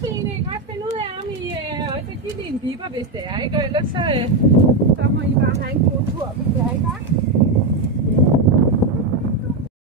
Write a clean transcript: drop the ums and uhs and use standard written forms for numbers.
Trine, I kan godt finde ud af, om I så giv lige en bipper, hvis det er, ikke? Og ellers så må I bare have en god tur, hvis det er, ikke?